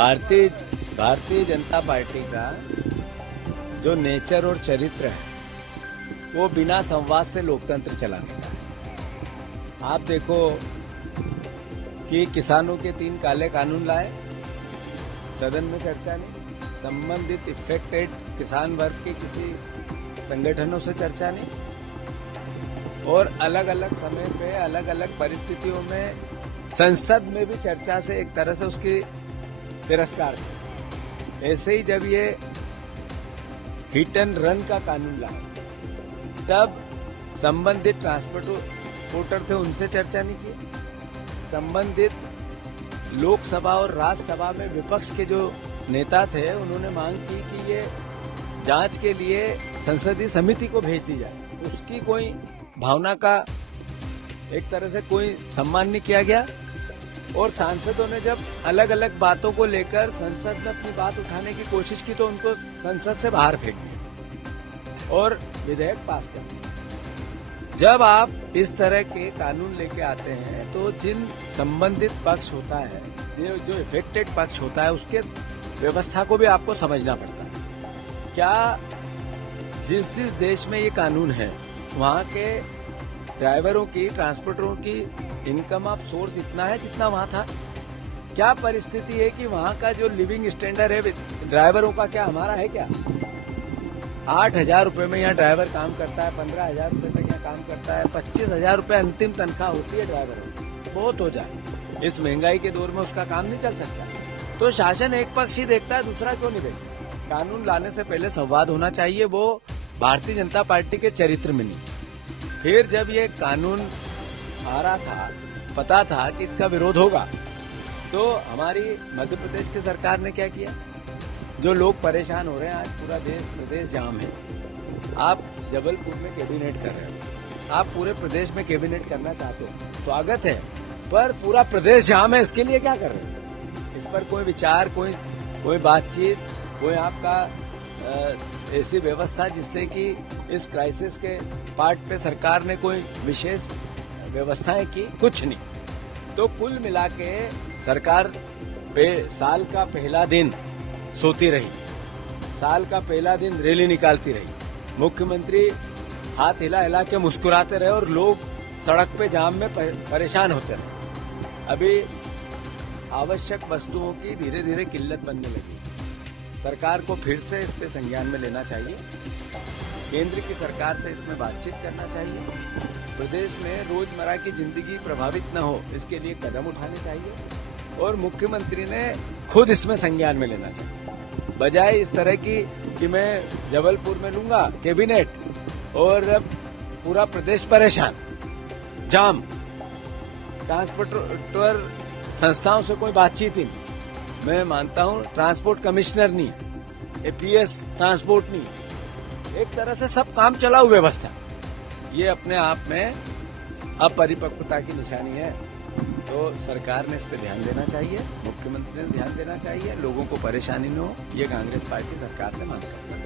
भारतीय भारतीय जनता पार्टी का जो नेचर और चरित्र है वो बिना संवाद से लोकतंत्र चलाने का है। आप देखो कि किसानों के 3 काले कानून लाए, सदन में चर्चा नहीं, संबंधित इफेक्टेड किसान वर्ग के किसी संगठनों से चर्चा नहीं, और अलग अलग समय पे अलग अलग परिस्थितियों में संसद में भी चर्चा से एक तरह से उसकी तिरस्कार किया। ऐसे ही जब ये हिट एंड रन का कानून लाया तब संबंधित ट्रांसपोर्टर थे, उनसे चर्चा नहीं की। संबंधित लोकसभा और राज्यसभा में विपक्ष के जो नेता थे उन्होंने मांग की कि ये जांच के लिए संसदीय समिति को भेज दी जाए, उसकी कोई भावना का एक तरह से कोई सम्मान नहीं किया गया। और सांसदों ने जब अलग अलग बातों को लेकर संसद में अपनी बात उठाने की कोशिश की तो उनको संसद से बाहर फेंक दिया और विधेयक पास कर दिया। जब आप इस तरह के कानून लेके आते हैं तो जिन संबंधित पक्ष होता है, जो इफेक्टेड पक्ष होता है, उसके व्यवस्था को भी आपको समझना पड़ता है। क्या जिस देश में ये कानून है वहाँ के ड्राइवरों की, ट्रांसपोर्टरों की इनकम ऑफ सोर्स इतना है जितना वहाँ था? क्या परिस्थिति है कि वहाँ का जो लिविंग स्टैंडर्ड है ड्राइवरों का क्या हमारा है क्या? 8,000 रुपए में यहाँ ड्राइवर काम करता है, 15,000 रुपए तक यहाँ काम करता है, 25,000 रुपए अंतिम तनख्वाह होती है ड्राइवरों की। बहुत हो जाए, इस महंगाई के दौर में उसका काम नहीं चल सकता। तो शासन एक पक्ष ही देखता है, दूसरा क्यों नहीं देखता? कानून लाने से पहले संवाद होना चाहिए, वो भारतीय जनता पार्टी के चरित्र में नहीं। फिर जब ये कानून आ रहा था, पता था कि इसका विरोध होगा, तो हमारी मध्य प्रदेश की सरकार ने क्या किया? जो लोग परेशान हो रहे हैं, आज पूरा प्रदेश जाम है। आप जबलपुर में कैबिनेट कर रहे हो, आप पूरे प्रदेश में कैबिनेट करना चाहते हो, स्वागत है, पर पूरा प्रदेश जाम है, इसके लिए क्या कर रहे हो? इस पर कोई विचार, कोई बातचीत, कोई आपका ऐसी व्यवस्था जिससे कि इस क्राइसिस के पार्ट पे सरकार ने कोई विशेष व्यवस्थाएं की? कुछ नहीं। तो कुल मिला के सरकार पे साल का पहला दिन सोती रही, साल का पहला दिन रैली निकालती रही, मुख्यमंत्री हाथ हिला हिला के मुस्कुराते रहे और लोग सड़क पे जाम में परेशान होते रहे। अभी आवश्यक वस्तुओं की धीरे धीरे किल्लत बनने लगी। सरकार को फिर से इस पे संज्ञान में लेना चाहिए, केंद्र की सरकार से इसमें बातचीत करना चाहिए, प्रदेश में रोजमर्रा की जिंदगी प्रभावित न हो इसके लिए कदम उठाने चाहिए और मुख्यमंत्री ने खुद इसमें संज्ञान में लेना चाहिए। बजाय इस तरह की कि मैं जबलपुर में लूंगा कैबिनेट और पूरा प्रदेश परेशान, जाम, ट्रांसपोर्टर संस्थाओं से कोई बातचीत ही नहीं। मैं मानता हूं ट्रांसपोर्ट कमिश्नर नहीं, एपीएस ट्रांसपोर्ट नहीं, एक तरह से सब काम चलाऊ व्यवस्था, ये अपने आप में अपरिपक्वता की निशानी है। तो सरकार ने इस पे ध्यान देना चाहिए, मुख्यमंत्री ने ध्यान देना चाहिए, लोगों को परेशानी न हो, ये कांग्रेस पार्टी सरकार से मांग करती है।